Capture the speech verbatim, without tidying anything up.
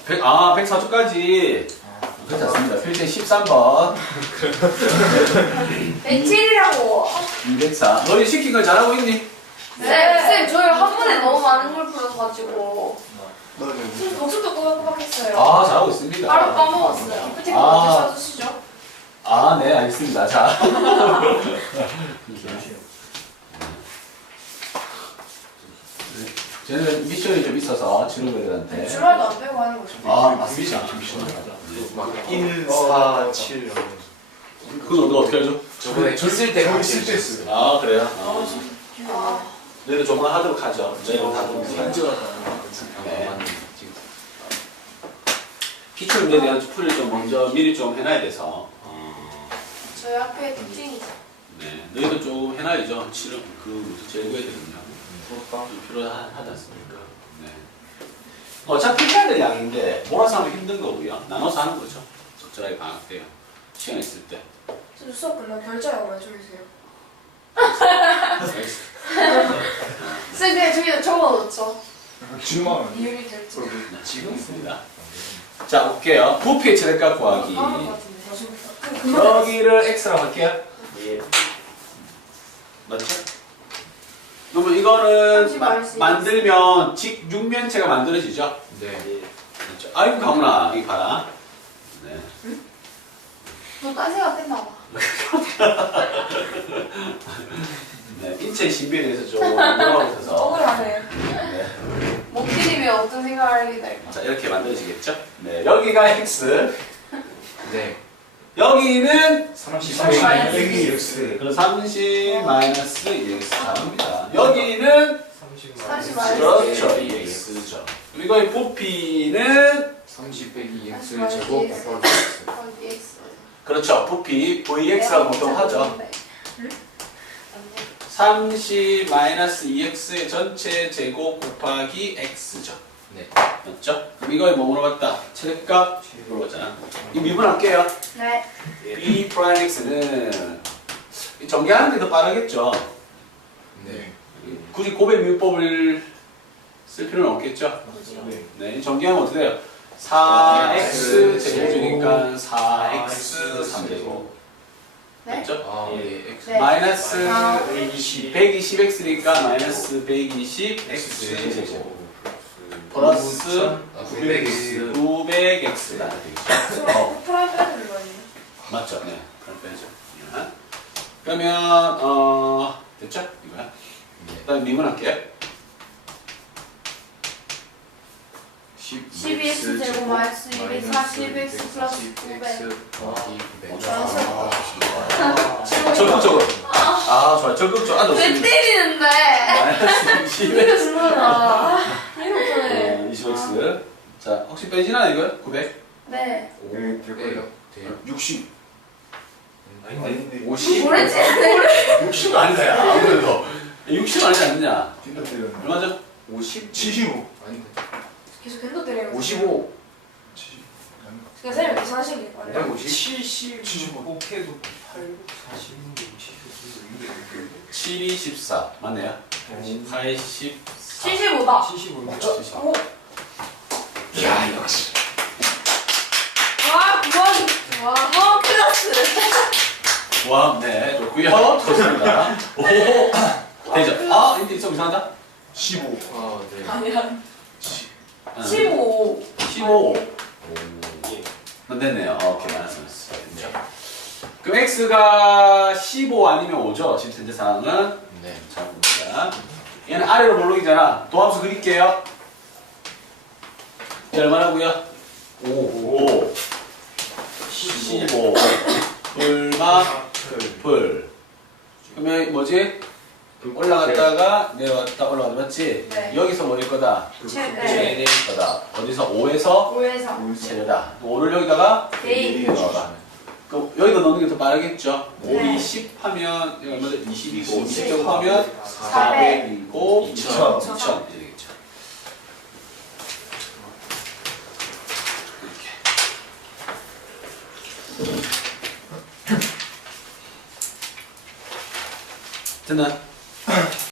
백, 아, 백사 주까지. 괜찮습니다. 필진 십삼 번. 백칠이라고. 이백사. 너희 시킨 걸 잘하고 있니? 네. 쌤, 저희 한 번에 너무 많은 걸 풀어가지고. 쌤, 복습도 꼬박꼬박 했어요. 아, 잘하고 있습니다. 바로 까먹었어요. 기프티콘 아. 언제 사주시죠? 아, 네, 알겠습니다. 자. 저는 미션이 좀 있어서 친구들한테. 주말도 안 빼고 하는 거죠. 아, 맞습니다. 일, 사, 칠. 그건 너 어떻게 알죠? 저번에 있을 때 같이 했어요. 아, 그래요? 아. 아, 너희도 조금만 하도록 하죠. 저희는 다 좀. 네. 기출 문제에 대한 풀이를 좀 먼저 미리 좀 해놔야 돼서. 어, 저희 학교의 특징이죠. 네. 너희도 좀 해놔야죠. 치료, 그, 무슨 제고해야 되거든요. 좀 필요하지 않습니까? 네. 어차피 해야 될 양인데, 몰아서 하면 힘든 거고요. 나눠서 하는 거죠. 적절하게 방학 때요. 시간 있을 때. 저 수업 끝나고 결제하고 왜 저기세요? 쌤, 그냥 저기다 적어놓죠. 칠만 원. 이유리 결제. 지금 있습니다. 자, 볼게요. 부피의 최대값 구하기. 아, 맞네. 여기를 x라고 할게요. 예. 맞죠? 그러면 이거는 삼십 마, 마이너스 만들면 직육면체가 만들어지죠? 네. 맞죠? 아이고, 강훈아, 이거 봐라. 네. 너딴 생각했나 봐. 네. 인체 신비에 대해서 좀 물어보고 있어서. 억울하네. 네. 못 드리면 어떤 생각을 하게 될까? 자, 이렇게 만들어지겠죠? 네. 여기가 x. 네. 여기는 삼십 삼십 마이너스 빼기 x. 그럼 삼십 마이너스 이 엑스 사입니다. 여기는 삼십 마이너스 그렇죠, 이 엑스죠. 그리고 이 부피는 삼십 빼기 x 마이너스 제곱 x. 곱하기 x. 어, x. 그렇죠. 부피 브이엑스라고 보통 하죠. 응? 삼십 마이너스 이 엑스의 전체 제곱 곱하기 x죠. 네. 맞죠? 그럼 이거에 뭐 물어봤다? 최대값 물어봤잖아. 이 미분할게요. 네. b 프라임 x는 전개하는 게 더 빠르겠죠. 네. 굳이 고백 미분법을 쓸 필요는 없겠죠. 네. 네, 전개하면 어떻게 돼요? 사 엑스 제곱이니까 사 엑스 삼 제곱. 네? 맞죠? 아, 네. x. 네. 마이너스 아. 백이십. 백이십 엑스니까 마이너스 백이십 엑스 제곱. 플러스 아, 구백 x. 구백 엑스가 되겠죠. 어, 프라임 빼야 되는 거 아니에요? 맞죠? 네. 그럼 빼죠. 야. 그러면 어 됐죠? 이거야. 일단 미분할게요. 십이 엑스 제곱 마이너스 이백사십 엑스 플러스 구백. 더하기 구백. 적극적으로. 아, 좋아요. 적극적으로. 아, 왜 좋습니다. 때리는데? 마이너스 이십 엑스. 이거 누구나. 이거 못하네. 어, 이십 엑스. 자, 혹시 빼지나 이거? 구백? 네. 오, 될걸요? 돼요. 육십. 아닌데. 오십. 뭐랬지? 육십은 아니다, 야. 아무래도. 육십 아니지 않느냐? 얼마죠? 오십? 칠십오. 아닌데. 계속 핸드 때려요. 오십오. 그냥 쌤이 계산하시는 게 맞아요. 백오십? 칠십. 칠십오. 곱해도 팔, 사십, 칠, 십사. 맞네요. 팔십사. 칠십오다. 칠십오. 오. 야, 역시. 와, 구원. 와, 어, 클라스. 와, 네, 좋고요. 좋습니다. 오, 되죠? 아, 근데 좀 이상하다. 십오. 아, 네. 아니야. 응. 십오. 십오. 오. 됐네요. 오케이, 맞았습니다. 네. 그럼 x가 십오 아니면 오죠? 지금 현재 상황은. 네. 자, 봅니다. 얘는 아래로 몰록이잖아. 도함수 그릴게요. 이제 얼마라고요? 오. 오. 십오. 풀마 풀. 그러면 뭐지? 올라갔다가 내려왔다 올라갔다 맞지? 네. 여기서 뭐일 거다? 최대. 최대일 거다. 어디서? 오에서 오에서. 최대다. 오를 여기다가 네. 넣어라. 그럼 여기다 넣는 게 더 빠르겠죠? 네. 오, 이십 하면 여기 얼마죠? 이십이고 이십. 이십 하면 사백이고 이천, 이천 이렇게 되겠죠. 이렇게. 됐나?